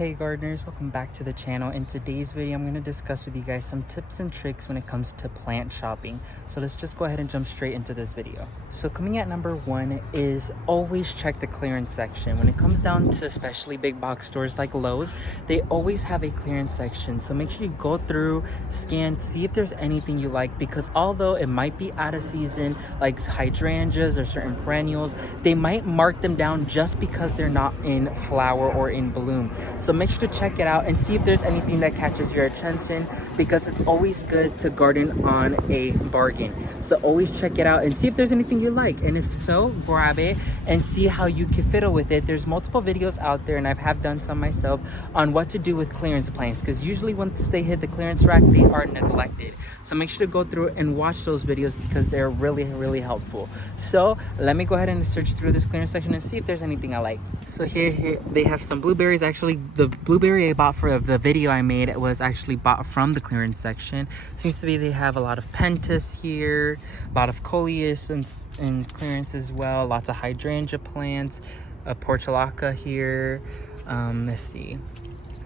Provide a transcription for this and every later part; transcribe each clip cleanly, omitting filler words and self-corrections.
Hey gardeners, welcome back to the channel. In today's video, I'm going to discuss with you guys some tips and tricks when it comes to plant shopping. So let's just go ahead and jump straight into this video. So coming at number one is always check the clearance section. When it comes down to especially big box stores like Lowe's, they always have a clearance section. So make sure you go through, scan, see if there's anything you like, because although it might be out of season, like hydrangeas or certain perennials, they might mark them down just because they're not in flower or in bloom. So make sure to check it out and see if there's anything that catches your attention, because it's always good to garden on a bargain. So always check it out and see if there's anything you like, and if so, grab it and see how you can fiddle with it. There's multiple videos out there, and I have done some myself, on what to do with clearance plants, because usually once they hit the clearance rack, they are neglected. So make sure to go through and watch those videos because they're really helpful. So let me go ahead and search through this clearance section and see if there's anything I like. So here they have some blueberries. Actually, the blueberry I bought for the video I made was actually bought from the clearance section. Seems to be they have a lot of pentas here, a lot of coleus in clearance as well, lots of hydrangea plants, a portulaca here. Let's see,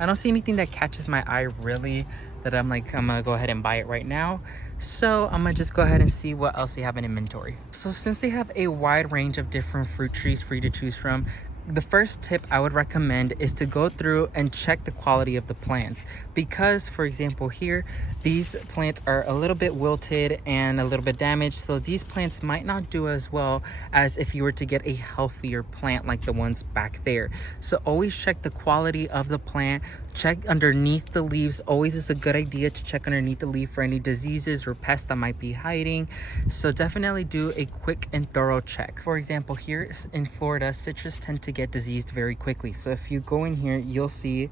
I don't see anything that catches my eye really that I'm gonna go ahead and buy it right now. So I'm gonna just go ahead and see what else they have in inventory. So since they have a wide range of different fruit trees for you to choose from, the first tip I would recommend is to go through and check the quality of the plants, because for example here, these plants are a little bit wilted and a little bit damaged, so these plants might not do as well as if you were to get a healthier plant like the ones back there. So always check the quality of the plant. Check underneath the leaves. Always is a good idea to check underneath the leaf for any diseases or pests that might be hiding. So definitely do a quick and thorough check. For example, here in Florida, citrus tend to get diseased very quickly. So if you go in here, you'll see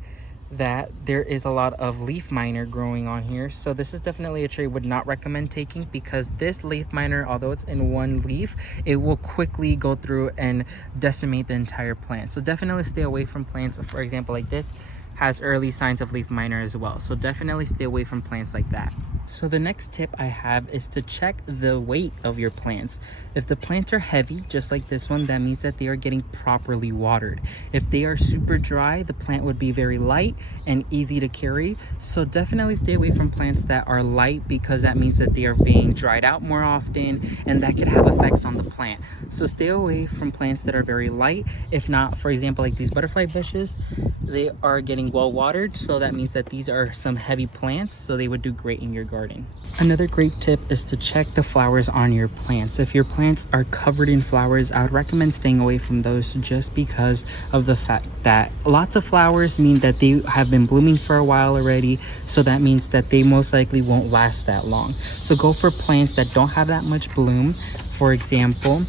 that there is a lot of Leafminer growing on here. So this is definitely a tree I would not recommend taking, because this Leafminer, although it's in one leaf, it will quickly go through and decimate the entire plant. So definitely stay away from plants, for example, like this has early signs of Leafminer as well. So definitely stay away from plants like that. So the next tip I have is to check the weight of your plants. If the plants are heavy, just like this one, that means that they are getting properly watered. If they are super dry, the plant would be very light and easy to carry. So definitely stay away from plants that are light, because that means that they are being dried out more often, and that could have effects on the plant. So stay away from plants that are very light. If not, for example, like these butterfly bushes, they are getting well watered, so that means that these are some heavy plants, so they would do great in your garden. Another great tip is to check the flowers on your plants. If your plants are covered in flowers, I would recommend staying away from those, just because of the fact that lots of flowers mean that they have been blooming for a while already, so that means that they most likely won't last that long. So go for plants that don't have that much bloom. For example,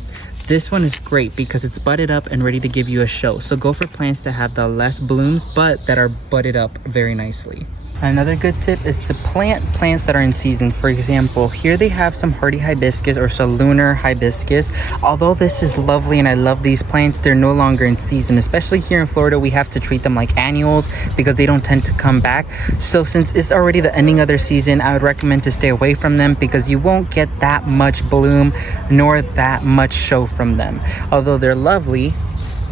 this one is great because it's budded up and ready to give you a show. So go for plants that have the less blooms but that are budded up very nicely. Another good tip is to plant plants that are in season. For example, here they have some hardy hibiscus or lunar hibiscus. Although this is lovely and I love these plants, they're no longer in season. Especially here in Florida, we have to treat them like annuals because they don't tend to come back. So since it's already the ending of their season, I would recommend to stay away from them, because you won't get that much bloom nor that much show from them. Although they're lovely,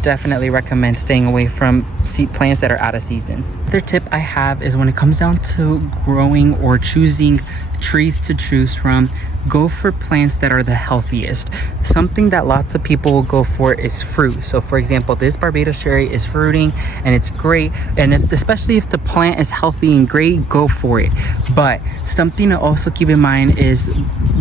definitely recommend staying away from plants that are out of season. Another tip I have is when it comes down to growing or choosing trees to choose from, go for plants that are the healthiest. Something that lots of people will go for is fruit. So for example, this Barbados cherry is fruiting and it's great, and especially if the plant is healthy and great, go for it. But something to also keep in mind is,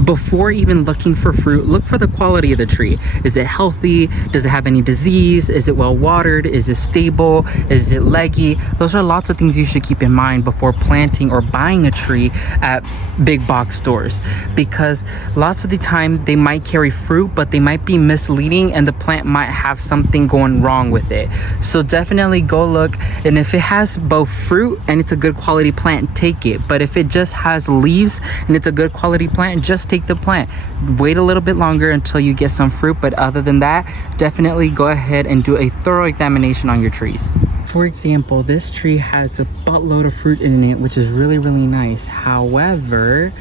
before even looking for fruit, look for the quality of the tree. Is it healthy? Does it have any disease? Is it well watered? Is it stable? Is it leggy? Those are lots of things you should keep in mind before planting or buying a tree at big box stores, because lots of the time they might carry fruit, but they might be misleading and the plant might have something going wrong with it. So definitely go look, and if it has both fruit and it's a good quality plant, take it. But if it just has leaves and it's a good quality plant, just take the plant. Wait a little bit longer until you get some fruit, but other than that, definitely go ahead and do a thorough examination on your trees. For example, this tree has a buttload of fruit in it, which is really nice. However,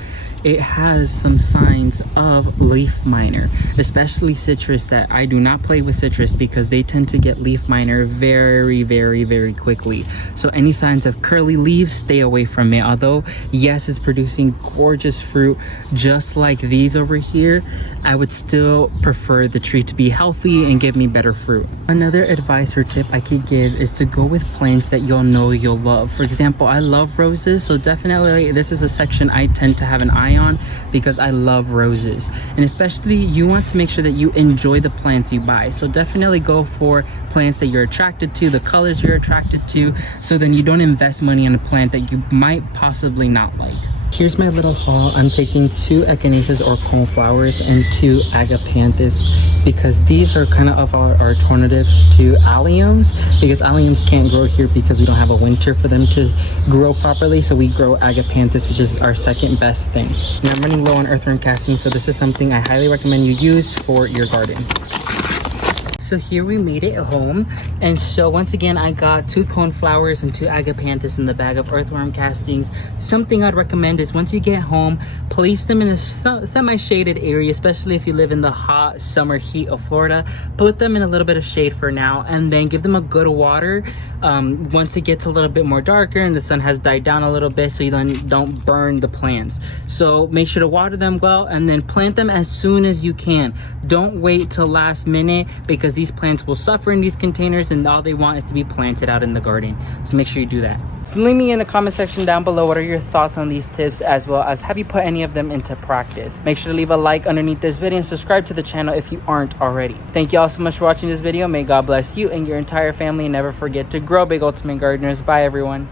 it has some signs of Leafminer, especially citrus. That I do not play with citrus because they tend to get Leafminer very quickly. So any signs of curly leaves, stay away from it. Although yes, it's producing gorgeous fruit just like these over here, I would still prefer the tree to be healthy and give me better fruit. Another advice or tip I could give is to go with plants that you'll know you'll love. For example, I love roses, so definitely this is a section I tend to have an eye on because I love roses. And especially you want to make sure that you enjoy the plants you buy, so definitely go for plants that you're attracted to, the colors you're attracted to, so then you don't invest money on a plant that you might possibly not like. Here's my little haul. I'm taking 2 echinaceas or coneflowers and 2 agapanthus because these are kind of our alternatives to alliums, because alliums can't grow here because we don't have a winter for them to grow properly. So we grow agapanthus, which is our second best thing. Now I'm running low on earthworm castings, so this is something I highly recommend you use for your garden. So here we made it home, and so once again I got 2 coneflowers and 2 agapanthus in the bag of earthworm castings. Something I'd recommend is once you get home, place them in a semi-shaded area, especially if you live in the hot summer heat of Florida. Put them in a little bit of shade for now, and then give them a good water once it gets a little bit more darker and the sun has died down a little bit, so you don't burn the plants. So make sure to water them well and then plant them as soon as you can. Don't wait till last minute, because these plants will suffer in these containers and all they want is to be planted out in the garden. So make sure you do that. So leave me in the comment section down below what are your thoughts on these tips, as well as have you put any of them into practice. Make sure to leave a like underneath this video and subscribe to the channel if you aren't already. Thank you all so much for watching this video. May God bless you and your entire family, and never forget to grow big, ultimate gardeners. Bye everyone.